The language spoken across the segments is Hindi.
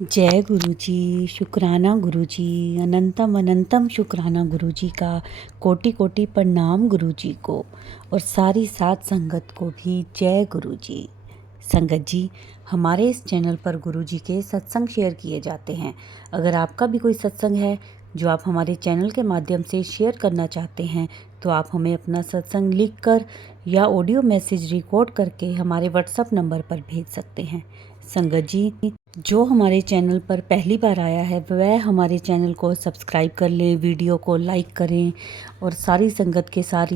जय गुरु जी। शुक्राना गुरु जी। अनंतम अनंतम शुक्राना गुरु जी का। कोटि कोटि प्रणाम गुरु जी को और सारी साध संगत को भी जय गुरु जी। संगत जी, हमारे इस चैनल पर गुरु जी के सत्संग शेयर किए जाते हैं। अगर आपका भी कोई सत्संग है जो आप हमारे चैनल के माध्यम से शेयर करना चाहते हैं तो आप हमें अपना सत्संग लिखकर या ऑडियो मैसेज रिकॉर्ड करके हमारे व्हाट्सएप नंबर पर भेज सकते हैं। संगत जी, जो हमारे चैनल पर पहली बार आया है वह हमारे चैनल को सब्सक्राइब कर लें, वीडियो को लाइक करें और सारी संगत के साथ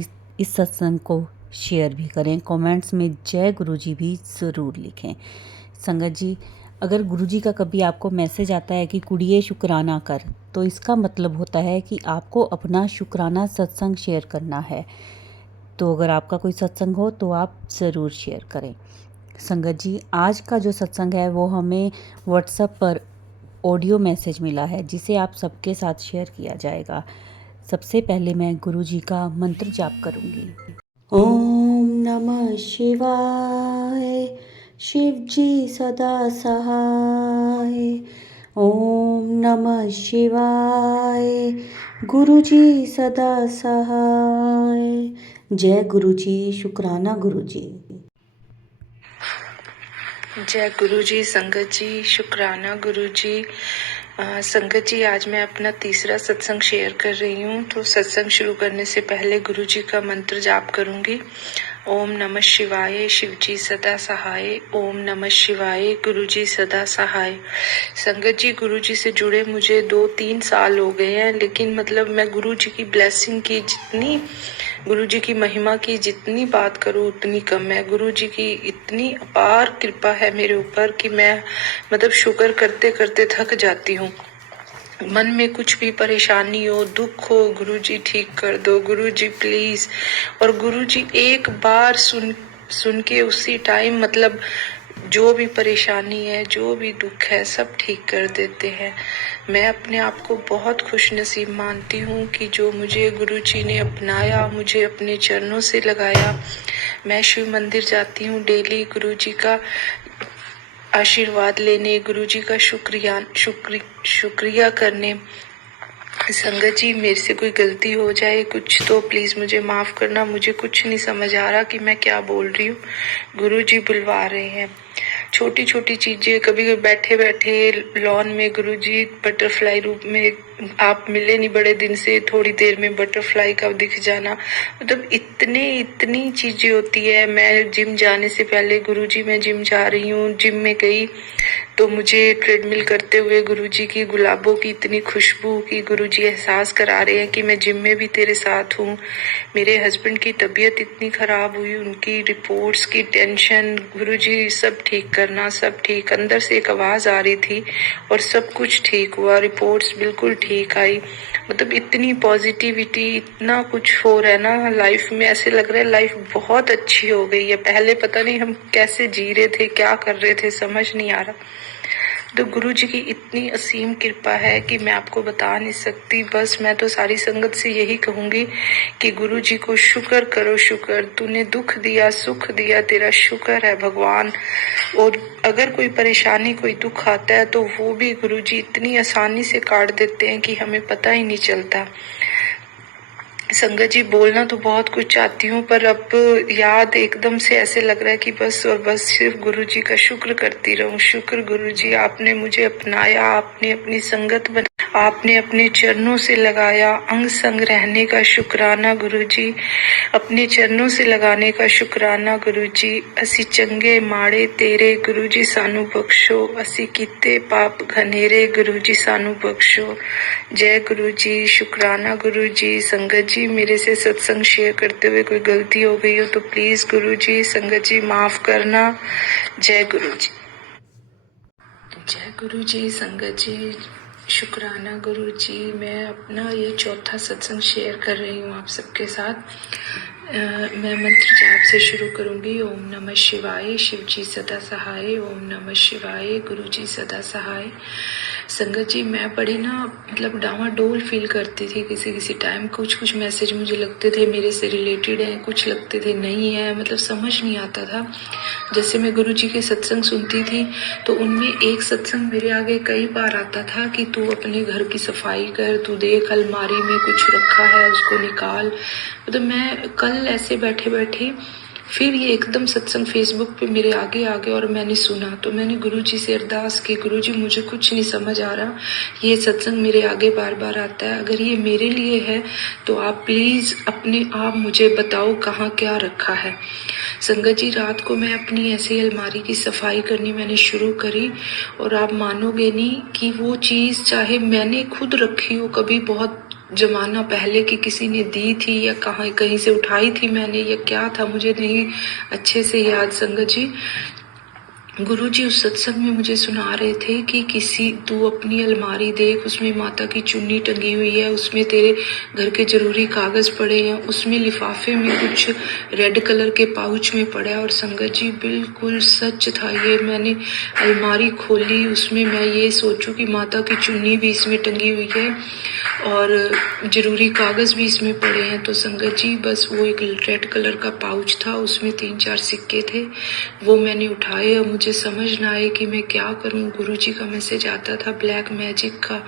इस सत्संग को शेयर भी करें। कमेंट्स में जय गुरु जी भी ज़रूर लिखें। संगत जी, अगर गुरु जी का कभी आपको मैसेज आता है कि कुड़िए शुक्राना कर, तो इसका मतलब होता है कि आपको अपना शुक्राना सत्संग शेयर करना है। तो अगर आपका कोई सत्संग हो तो आप ज़रूर शेयर करें। संगत जी, आज का जो सत्संग है वो हमें व्हाट्सएप पर ऑडियो मैसेज मिला है जिसे आप सबके साथ शेयर किया जाएगा। सबसे पहले मैं गुरु जी का मंत्र जाप करूंगी। ओम नमः शिवाय, शिव जी सदा सहाय। ओम नमः शिवाय, गुरु जी सदा सहाय। जय गुरु जी। शुक्राना गुरु जी। जय गुरु जी। संगत जी, शुक्राना गुरु जी। संगत जी, आज मैं अपना तीसरा सत्संग शेयर कर रही हूँ। तो सत्संग शुरू करने से पहले गुरु जी का मंत्र जाप करूंगी। ओम नमः शिवाय, शिव जी सदा सहाय। ओम नमः शिवाय, गुरु जी सदा सहाय। संगत जी, गुरु जी से जुड़े मुझे 2-3 साल हो गए हैं, लेकिन मतलब मैं गुरु जी की ब्लेसिंग की जितनी, गुरु जी की महिमा की जितनी बात करूं उतनी कम है। गुरु जी की इतनी अपार कृपा है मेरे ऊपर कि मैं मतलब शुक्र करते करते थक जाती हूँ। मन में कुछ भी परेशानी हो, दुख हो, गुरु जी ठीक कर दो, गुरु जी प्लीज। और गुरु जी एक बार सुन के उसी टाइम मतलब जो भी परेशानी है, जो भी दुख है, सब ठीक कर देते हैं। मैं अपने आप को बहुत खुश नसीब मानती हूँ कि जो मुझे गुरु जी ने अपनाया, मुझे अपने चरणों से लगाया। मैं शिव मंदिर जाती हूँ डेली गुरु जी का आशीर्वाद लेने, गुरु जी का शुक्रिया करने। संगत जी, मेरे से कोई गलती हो जाए कुछ तो प्लीज मुझे माफ करना। मुझे कुछ नहीं समझ आ रहा कि मैं क्या बोल रही हूँ। गुरु जी बुलवा रहे हैं। छोटी छोटी चीजें, कभी कभी बैठे बैठे लॉन में गुरु जी बटरफ्लाई रूप में, आप मिले नहीं बड़े दिन से, थोड़ी देर में बटरफ्लाई का दिख जाना, मतलब इतनी चीजें होती है। मैं जिम जाने से पहले गुरु जी, मैं जिम जा रही हूँ, जिम में गई तो मुझे ट्रेडमिल करते हुए गुरुजी की गुलाबों की इतनी खुशबू की गुरुजी एहसास करा रहे हैं कि मैं जिम में भी तेरे साथ हूँ। मेरे हस्बैंड की तबीयत इतनी खराब हुई, उनकी रिपोर्ट्स की टेंशन, गुरुजी सब ठीक करना, सब ठीक। अंदर से एक आवाज आ रही थी और सब कुछ ठीक हुआ, रिपोर्ट्स बिल्कुल ठीक आई। मतलब इतनी पॉजिटिविटी, इतना कुछ हो रहा है ना लाइफ में, ऐसे लग रहा है लाइफ बहुत अच्छी हो गई है। पहले पता नहीं हम कैसे जी रहे थे, क्या कर रहे थे, समझ नहीं आ रहा। तो गुरु जी की इतनी असीम कृपा है कि मैं आपको बता नहीं सकती। बस मैं तो सारी संगत से यही कहूंगी कि गुरु जी को शुक्र करो, शुक्र। तूने दुख दिया, सुख दिया, तेरा शुक्र है भगवान। और अगर कोई परेशानी, कोई दुख आता है तो वो भी गुरु जी इतनी आसानी से काट देते हैं कि हमें पता ही नहीं चलता। संगत जी, बोलना तो बहुत कुछ चाहती हूँ पर अब याद एकदम से ऐसे लग रहा है कि बस और बस सिर्फ गुरु जी का शुक्र करती रहूं। शुक्र गुरु जी, आपने मुझे अपनाया, आपने अपनी संगत बना, आपने अपने चरणों से लगाया। अंग संग रहने का शुक्राना गुरु जी, अपने चरणों से लगाने का शुक्राना गुरु जी। असी चंगे माड़े तेरे, गुरु जी सानू बख्शो। असी कीते पाप घनेरे, गुरु जी सानू बख्शो। जय गुरु जी। शुक्राना गुरु जी। संगत जी, मेरे से सत्संग शेयर करते हुए कोई गलती हो गई हो तो प्लीज गुरु जी, संगत जी माफ करना। जय गुरु जी। जय गुरु जी। संगत जी, शुक्राना गुरु जी। मैं अपना ये चौथा सत्संग शेयर कर रही हूँ आप सबके साथ। मैं मंत्र जाप से शुरू करूंगी। ओम नमः शिवाय, शिव जी सदा सहाय। ओम नमः शिवाय, गुरु जी सदा सहाय। संगत जी मैं बड़ी ना मतलब डामाडोल फील करती थी किसी किसी टाइम। कुछ कुछ मैसेज मुझे लगते थे मेरे से रिलेटेड हैं, कुछ लगते थे नहीं है, मतलब समझ नहीं आता था। जैसे मैं गुरुजी के सत्संग सुनती थी तो उनमें एक सत्संग मेरे आगे कई बार आता था कि तू अपने घर की सफाई कर, तू देख अलमारी में कुछ रखा है उसको निकाल। मतलब मैं कल ऐसे बैठे बैठे फिर ये एकदम सत्संग फेसबुक पे मेरे आगे आ गया और मैंने सुना। तो मैंने गुरुजी से अरदास की, गुरुजी मुझे कुछ नहीं समझ आ रहा, ये सत्संग मेरे आगे बार बार आता है, अगर ये मेरे लिए है तो आप प्लीज अपने आप मुझे बताओ कहाँ क्या रखा है। संगत जी रात को मैं अपनी ऐसे अलमारी की सफाई करनी मैंने शुरू करी और आप मानोगे नहीं कि वो चीज चाहे मैंने खुद रखी हो, कभी बहुत जमाना पहले की किसी ने दी थी या कहाँ कहीं से उठाई थी मैंने या क्या था मुझे नहीं अच्छे से याद। संगत जी गुरुजी उस सत्संग में मुझे सुना रहे थे कि किसी तू अपनी अलमारी देख, उसमें माता की चुन्नी टंगी हुई है, उसमें तेरे घर के जरूरी कागज पड़े हैं, उसमें लिफाफे में कुछ रेड कलर के पाउच में पड़ा है। और संगत जी बिल्कुल सच था ये। मैंने अलमारी खोली, उसमें मैं ये सोचूं कि माता की चुन्नी भी इसमें टंगी हुई है और जरूरी कागज भी इसमें पड़े हैं। तो संगत जी बस वो एक रेड कलर का पाउच था, उसमें 3-4 सिक्के थे, वो मैंने उठाए और मुझे समझ ना आए कि मैं क्या करूं। गुरुजी का मैसेज आता था ब्लैक मैजिक का।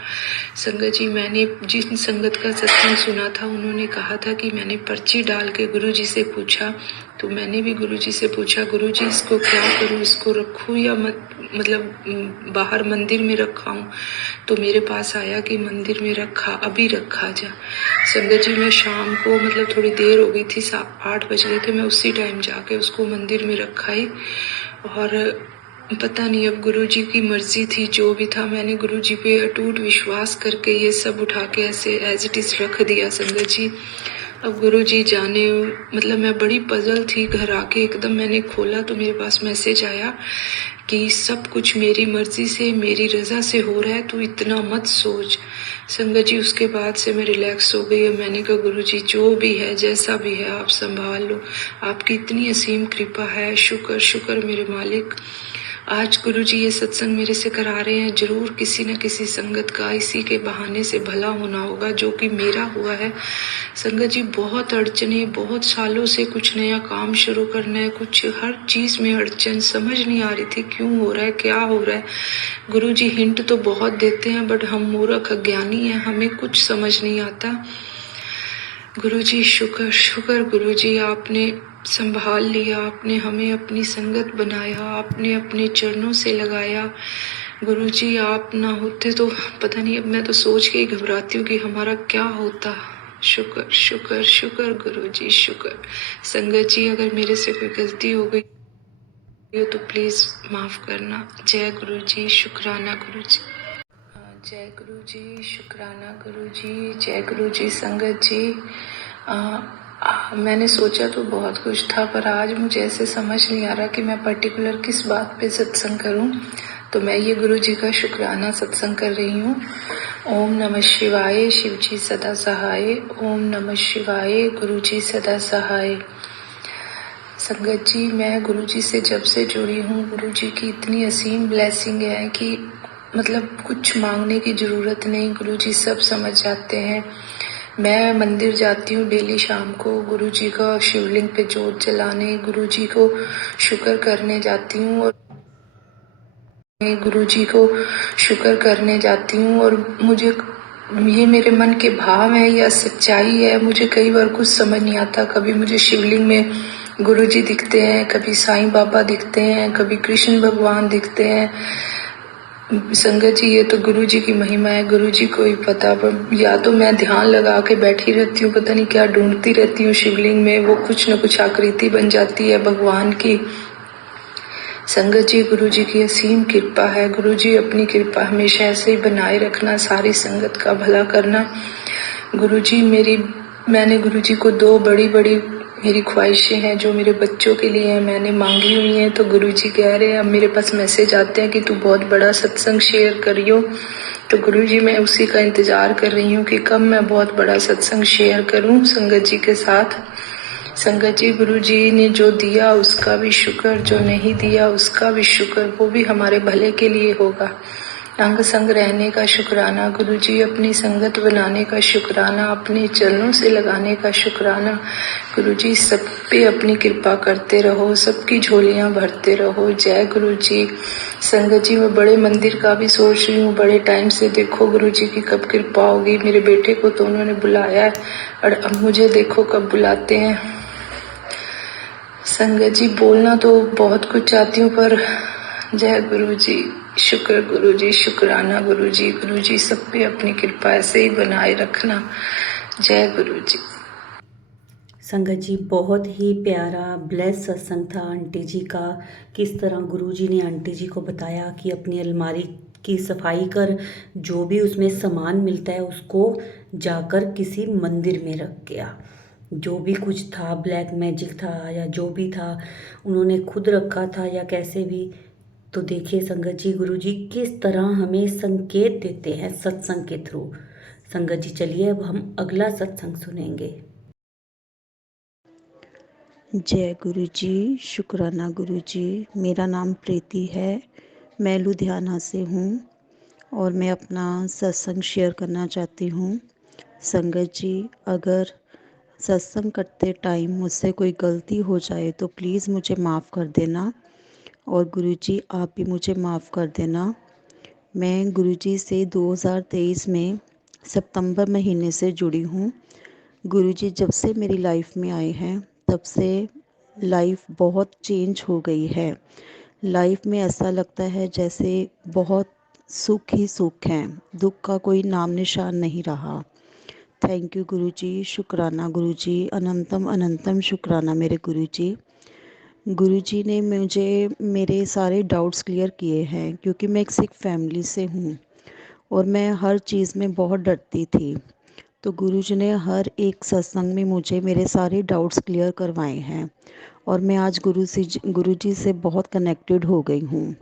संगत जी मैंने जिस संगत का सत्संग सुना था उन्होंने कहा था कि मैंने पर्ची डाल के गुरुजी से पूछा, तो मैंने भी गुरुजी से पूछा गुरुजी इसको क्या करूं, इसको रखूं या मतलब बाहर मंदिर में रखाऊं। तो मेरे पास आया कि मंदिर में रखा, अभी रखा जा। संगत जी मैं शाम को मतलब थोड़ी देर हो गई थी, 8 बज गए थे, मैं उसी टाइम जाके उसको मंदिर में रखा ही। और पता नहीं अब गुरुजी की मर्जी थी, जो भी था मैंने गुरुजी पे अटूट विश्वास करके ये सब उठा के ऐसे एज इट इज रख दिया। संगत जी अब गुरुजी जाने, मतलब मैं बड़ी पजल थी। घर आके एकदम मैंने खोला तो मेरे पास मैसेज आया कि सब कुछ मेरी मर्जी से मेरी रजा से हो रहा है, तू इतना मत सोच। संगत जी उसके बाद से मैं रिलैक्स हो गई और मैंने कहा गुरुजी जो भी है जैसा भी है आप संभाल लो, आपकी इतनी असीम कृपा है, शुक्र शुक्र मेरे मालिक। आज गुरुजी ये सत्संग मेरे से करा रहे हैं, जरूर किसी न किसी संगत का इसी के बहाने से भला होना होगा जो कि मेरा हुआ है। संगत जी बहुत अड़चने, बहुत सालों से कुछ नया काम शुरू करना है, कुछ हर चीज में अड़चन, समझ नहीं आ रही थी क्यों हो रहा है क्या हो रहा है। गुरुजी हिंट तो बहुत देते हैं बट हम मूर्ख अज्ञानी हैं, हमें कुछ समझ नहीं आता। गुरुजी शुक्र शुक्र, गुरुजी आपने संभाल लिया, आपने हमें अपनी संगत बनाया, आपने अपने चरणों से लगाया। गुरुजी आप ना होते तो पता नहीं, अब मैं तो सोच के ही घबराती हूँ कि हमारा क्या होता। शुक्र शुक्र शुक्र गुरुजी शुक्र। संगत जी अगर मेरे से कोई गलती हो गई हो तो प्लीज माफ करना। जय गुरुजी, शुक्राना गुरुजी। जय गुरुजी, शुक्राना गुरुजी, जय गुरुजी। संगत जी मैंने सोचा तो बहुत कुछ था पर आज मुझे ऐसे समझ नहीं आ रहा कि मैं पर्टिकुलर किस बात पे सत्संग करूं, तो मैं ये गुरुजी का शुक्राना सत्संग कर रही हूँ। ओम नमः शिवाय, शिव जी सदा सहाय। ओम नमः शिवाय, गुरुजी सदा सहाय। संगत जी मैं गुरुजी से जब से जुड़ी हूँ, गुरुजी की इतनी असीम ब्लेसिंग है कि मतलब कुछ मांगने की जरूरत नहीं, गुरुजी सब समझ जाते हैं। मैं मंदिर जाती हूँ डेली शाम को, गुरुजी का शिवलिंग पे जोत जलाने, गुरुजी को शुक्र करने जाती हूँ और गुरुजी को शुक्र करने जाती हूँ। और मुझे ये मेरे मन के भाव है या सच्चाई है, मुझे कई बार कुछ समझ नहीं आता। कभी मुझे शिवलिंग में गुरुजी दिखते हैं, कभी साईं बाबा दिखते हैं, कभी कृष्ण भगवान दिखते हैं। संगत जी ये तो गुरुजी की महिमा है, गुरुजी को ही पता। पर या तो मैं ध्यान लगा के बैठी रहती हूँ, पता नहीं क्या ढूंढती रहती हूँ शिवलिंग में, वो कुछ न कुछ आकृति बन जाती है भगवान की। संगत जी गुरुजी की असीम कृपा है, गुरुजी अपनी कृपा हमेशा ऐसे ही बनाए रखना, सारी संगत का भला करना। गुरुजी मैंने गुरुजी को 2 बड़ी बड़ी मेरी ख्वाहिशें हैं जो मेरे बच्चों के लिए हैं, मैंने मांगी हुई हैं। तो गुरुजी कह रहे हैं, अब मेरे पास मैसेज आते हैं कि तू बहुत बड़ा सत्संग शेयर करियो। तो गुरुजी मैं उसी का इंतजार कर रही हूँ कि कब मैं बहुत बड़ा सत्संग शेयर करूँ संगत जी के साथ। संगत जी गुरुजी ने जो दिया उसका भी शुक्र, जो नहीं दिया उसका भी शुक्र, वो भी हमारे भले के लिए होगा। अंग संग रहने का शुक्राना गुरुजी, अपनी संगत बनाने का शुक्राना, अपने चरणों से लगाने का शुक्राना गुरुजी। सब पे अपनी कृपा करते रहो, सबकी झोलियां भरते रहो। जय गुरुजी। संगत जी, मैं बड़े मंदिर का भी सोच रही हूँ बड़े टाइम से। देखो गुरुजी की कब कृपा होगी। मेरे बेटे को तो उन्होंने बुलाया है और अब मुझे देखो कब बुलाते हैं। संगत जी, बोलना तो बहुत कुछ चाहती हूँ पर जय गुरुजी, शुक्र गुरुजी, शुक्राना गुरुजी। गुरुजी सब पे अपनी कृपा ऐसे ही बनाए रखना। जय गुरुजी। संगत जी, बहुत ही प्यारा ब्लेस सत्संग था आंटी जी का। किस तरह गुरुजी ने आंटी जी को बताया कि अपनी अलमारी की सफाई कर, जो भी उसमें सामान मिलता है उसको जाकर किसी मंदिर में रख गया। जो भी कुछ था, ब्लैक मैजिक था या जो भी था, उन्होंने खुद रखा था या कैसे भी। तो देखिए संगत जी, गुरुजी किस तरह हमें संकेत देते हैं सत्संग के थ्रू। संगत जी, चलिए अब हम अगला सत्संग सुनेंगे। जय गुरु जी, शुक्राना गुरु जी। मेरा नाम प्रीति है, मैं लुधियाना से हूँ और मैं अपना सत्संग शेयर करना चाहती हूँ। संगत जी, अगर सत्संग करते टाइम मुझसे कोई गलती हो जाए तो प्लीज़ मुझे माफ़ कर देना और गुरु जी आप भी मुझे माफ़ कर देना। मैं गुरु जी से 2023 में सितंबर महीने से जुड़ी हूँ। गुरुजी जब से मेरी लाइफ में आए हैं तब से लाइफ बहुत चेंज हो गई है। लाइफ में ऐसा लगता है जैसे बहुत सुख ही सुख हैं, दुख का कोई नाम निशान नहीं रहा। थैंक यू गुरुजी, शुक्राना गुरुजी, अनंतम अनंतम शुक्राना मेरे गुरुजी। गुरुजी ने मुझे मेरे सारे डाउट्स क्लियर किए हैं क्योंकि मैं एक सिख फैमिली से हूँ और मैं हर चीज़ में बहुत डरती थी। तो गुरुजी ने हर एक सत्संग में मुझे मेरे सारे डाउट्स क्लियर करवाए हैं और मैं आज गुरुजी से बहुत कनेक्टेड हो गई हूँ।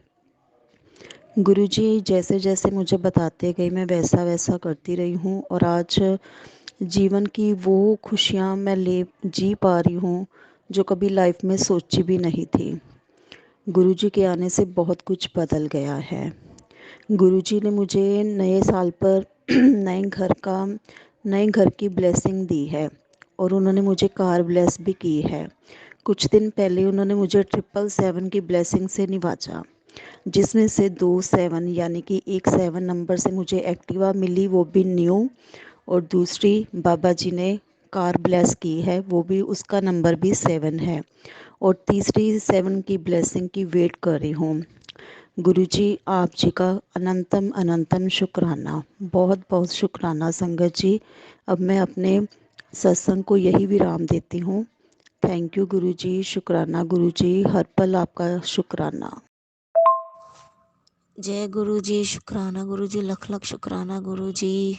गुरुजी जैसे जैसे मुझे बताते गए मैं वैसा वैसा करती रही हूँ और आज जीवन की वो खुशियाँ मैं ले जी पा रही हूँ जो कभी लाइफ में सोची भी नहीं थी। गुरुजी के आने से बहुत कुछ बदल गया है। गुरुजी ने मुझे नए साल पर नए घर की ब्लेसिंग दी है और उन्होंने मुझे कार ब्लेस भी की है। कुछ दिन पहले उन्होंने मुझे 777 की ब्लेसिंग से निवाजा, जिसमें से 2 7 यानी कि एक 7 नंबर से मुझे एक्टिवा मिली, वो भी न्यू, और दूसरी बाबा जी ने कार ब्लेस की है, वो भी उसका नंबर भी 7 है और तीसरी 7 की ब्लेसिंग की वेट कर रही हूँ। गुरुजी आप जी का अनंतम अनंतम शुक्राना, बहुत बहुत शुक्राना संगत जी। अब मैं अपने सत्संग को यही विराम देती हूँ। थैंक यू गुरुजी, शुक्राना गुरुजी, हर पल आपका शुक्राना। जय गुरु जी, शुक्राना गुरु जी, लख लख शुक्राना गुरु जी।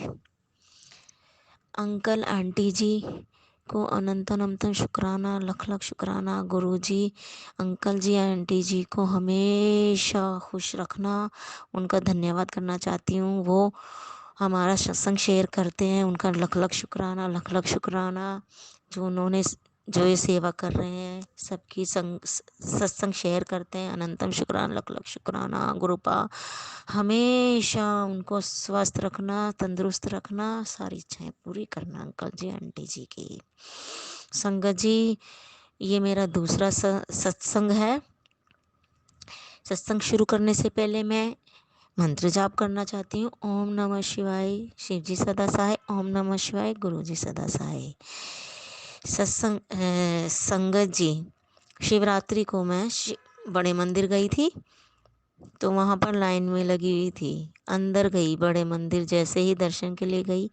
अंकल आंटी जी को अनंत अनंत शुक्राना, लख लख शुक्राना गुरु जी। अंकल जी आंटी जी को हमेशा खुश रखना, उनका धन्यवाद करना चाहती हूँ। वो हमारा सत्संग शेयर करते हैं, उनका लख लख शुक्राना, लख लख शुक्राना। जो ये सेवा कर रहे हैं, सबकी सत्संग शेयर करते हैं, अनंतम शुक्राना, लख लख शुक्राना। गुरुपा हमेशा उनको स्वस्थ रखना, तंदुरुस्त रखना, सारी इच्छाएं पूरी करना अंकल जी आंटी जी की। संगत जी, ये मेरा दूसरा सत्संग है। सत्संग शुरू करने से पहले मैं मंत्र जाप करना चाहती हूँ। ओम नमः शिवाय, शिव जी सदा सहाय। ओम नमः शिवाय, गुरु जी सदा सहाय। संगत जी, शिवरात्रि को मैं बड़े मंदिर गई थी, तो वहाँ पर लाइन में लगी हुई थी। अंदर गई, बड़े मंदिर जैसे ही दर्शन के लिए गई,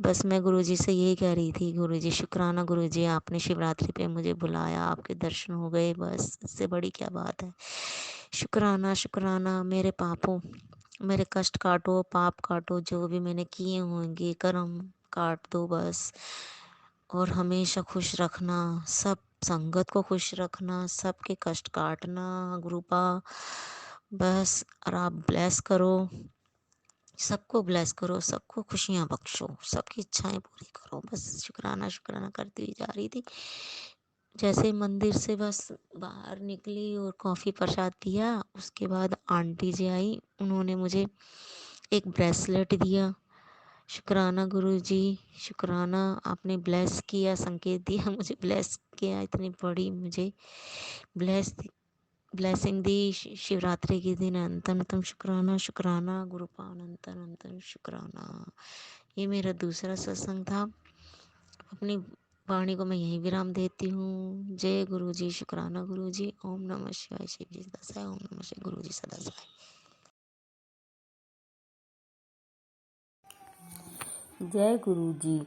बस मैं गुरुजी से यही कह रही थी, गुरुजी शुक्राना गुरुजी, आपने शिवरात्रि पे मुझे बुलाया, आपके दर्शन हो गए, बस इससे बड़ी क्या बात है। शुक्राना शुक्राना। मेरे पापों, मेरे कष्ट काटो, पाप काटो, जो भी मैंने किए होंगे कर्म काट दो बस। और हमेशा खुश रखना, सब संगत को खुश रखना, सबके कष्ट काटना गुरुपा बस। और आप ब्लेस करो, सबको ब्लेस करो, सबको खुशियाँ बख्शो, सबकी इच्छाएं पूरी करो, बस शुक्राना शुक्राना करती हुई जा रही थी। जैसे मंदिर से बस बाहर निकली और कॉफ़ी प्रसाद दिया, उसके बाद आंटी जी आई, उन्होंने मुझे एक ब्रेसलेट दिया। शुक्राना गुरुजी, शुक्राना, आपने ब्लेस किया, संकेत दिया, मुझे ब्लेस किया, इतनी बड़ी मुझे ब्लेस ब्लेसिंग दी। शिवरात्रि के दिन अनंतम अनंतम शुक्राना, शुक्राना गुरुपा, अनंतम अनंतम शुक्राना। ये मेरा दूसरा सत्संग था। अपनी वाणी को मैं यहीं विराम देती हूँ। जय गुरु जी, शुक्राना गुरु जी। ओम नमः शिवाय। शिव जी सदा सहाय। ओम नमः शिवाय। गुरु जी सदा सहाय। जय गुरु जी,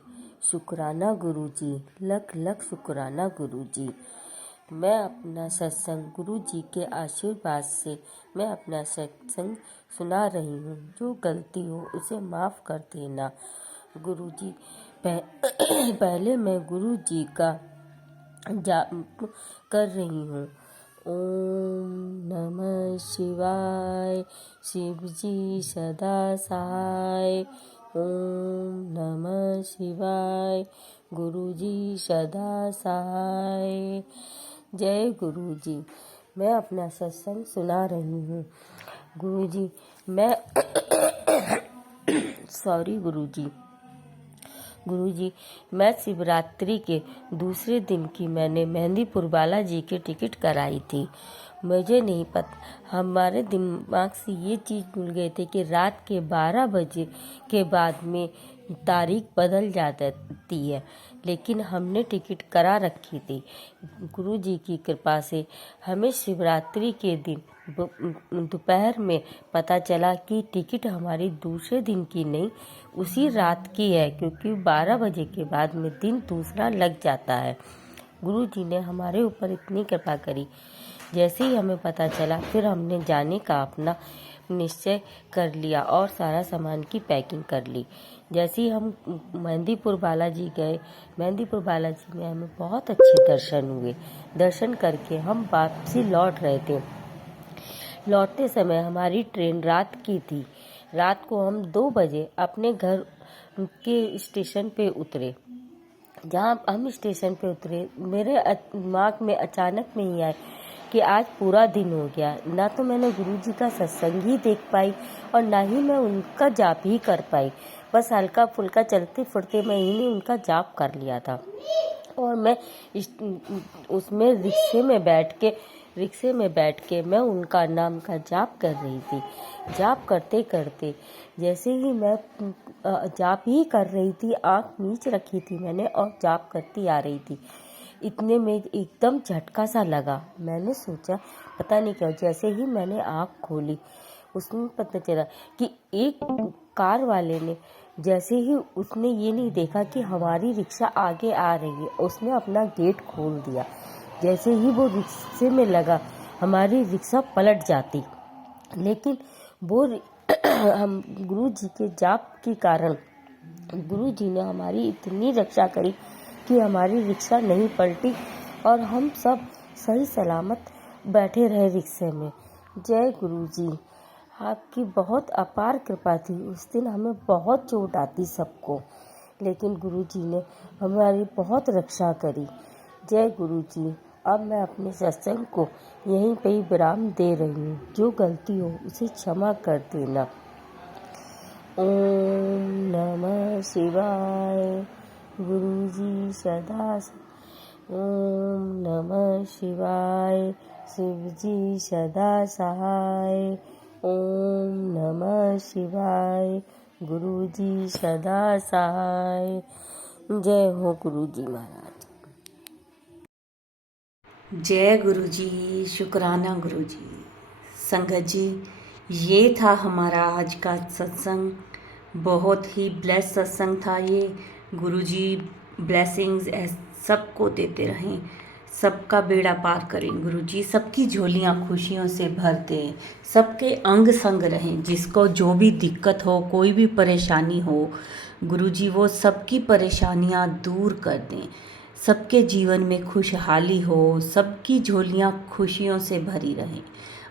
शुक्राना गुरु जी, लख लख शुक्राना गुरु जी। मैं अपना सत्संग गुरु जी के आशीर्वाद से मैं अपना सत्संग सुना रही हूँ। जो गलती हो उसे माफ़ कर देना। गुरु जी पहले मैं गुरु जी का जाप कर रही हूँ। ओम नमः शिवाय, शिव जी सदा सहाय। ओम नमः शिवाय, गुरु जी सदा सहाय। जय गुरु जी। मैं अपना सत्संग सुना रही हूँ। गुरु जी मैं सॉरी गुरु जी मैं शिवरात्रि के दूसरे दिन की मैंने मेहंदीपुर बालाजी की टिकट कराई थी। मुझे नहीं पता, हमारे दिमाग से ये चीज़ भूल गए थे कि रात के 12 बजे के बाद में तारीख बदल जाती है, लेकिन हमने टिकट करा रखी थी। गुरु जी की कृपा से हमें शिवरात्रि के दिन दोपहर में पता चला कि टिकट हमारी दूसरे दिन की नहीं, उसी रात की है, क्योंकि 12 बजे के बाद में दिन दूसरा लग जाता है। गुरु जी ने हमारे ऊपर इतनी कृपा करी। जैसे ही हमें पता चला, फिर हमने जाने का अपना निश्चय कर लिया और सारा सामान की पैकिंग कर ली। जैसे ही हम मेहंदीपुर बालाजी गए, मेहंदीपुर बालाजी में हमें बहुत अच्छे दर्शन हुए। दर्शन करके हम वापसी लौट रहे थे। लौटते समय हमारी ट्रेन रात की थी। रात को हम 2 बजे अपने घर के स्टेशन पे उतरे। जहाँ हम स्टेशन पे उतरे, मेरे दिमाग में अचानक में ही आया कि आज पूरा दिन हो गया। ना तो मैंने गुरु जी का सत्संग ही देख पाई और ना ही मैं उनका जाप ही कर पाई। बस हल्का फुल्का चलते फिरते मैं ही उनका जाप कर लिया था। और मैं उसमें रिक्शे में बैठ के मैं उनका नाम का जाप कर रही थी। जाप करते करते जैसे ही मैं जाप ही कर रही थी, आँख नीच रखी थी मैंने और जाप करती आ रही थी। इतने में एकदम झटका सा लगा। मैंने सोचा पता नहीं क्यों, जैसे ही मैंने आँख खोली उसमें पता चला कि एक कार वाले ने, जैसे ही उसने ये नहीं देखा कि हमारी रिक्शा आगे आ रही है, उसने अपना गेट खोल दिया। जैसे ही वो रिक्शे में लगा, हमारी रिक्शा पलट जाती, लेकिन वो हम गुरु जी के जाप के कारण गुरु जी ने हमारी इतनी रक्षा करी कि हमारी रिक्शा नहीं पलटी और हम सब सही सलामत बैठे रहे रिक्शे में। जय गुरु जी, आपकी बहुत अपार कृपा थी। उस दिन हमें बहुत चोट आती सबको, लेकिन गुरु जी ने हमारी बहुत रक्षा करी। जय गुरु जी। अब मैं अपने सत्संग को यहीं पे ही विराम दे रही हूँ। जो गलती हो उसे क्षमा कर देना। ओम नमः शिवाय, गुरु जी सदा। ओम नमः शिवाय, शिव जी सदा सहाय। ओम नमः शिवाय, गुरु जी सदा सहाय। जय हो गुरु जी महाराज। जय गुरु जी, शुक्राना गुरु जी। संगत जी, ये था हमारा आज का सत्संग। बहुत ही ब्लेस सत्संग था ये। गुरु जी ब्लेसिंग्स सबको देते रहें, सबका बेड़ा पार करें गुरु जी, सबकी झोलियाँ खुशियों से भर दें, सबके अंग संग रहें। जिसको जो भी दिक्कत हो, कोई भी परेशानी हो, गुरु जी वो सबकी परेशानियाँ दूर कर दें। सबके जीवन में खुशहाली हो, सबकी झोलियाँ खुशियों से भरी रहें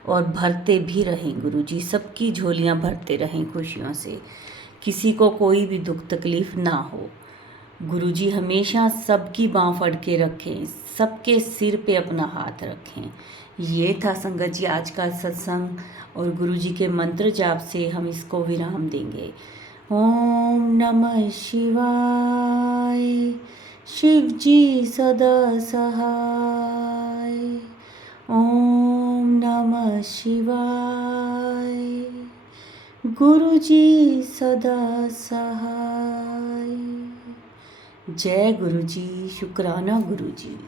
और भरते भी रहें गुरु जी, सबकी झोलियाँ भरते रहें खुशियों से। किसी को कोई भी दुख तकलीफ ना हो। गुरुजी हमेशा सबकी बाँह फड़ के रखें, सबके सिर पे अपना हाथ रखें। ये था संगत जी आज का सत्संग, और गुरुजी के मंत्र जाप से हम इसको विराम देंगे। ओम नमः शिवाय, शिव जी सदा सहाय। ओम नमः शिवाय, गुरुजी सदा सहाय। जय गुरुजी, शुक्राना गुरुजी।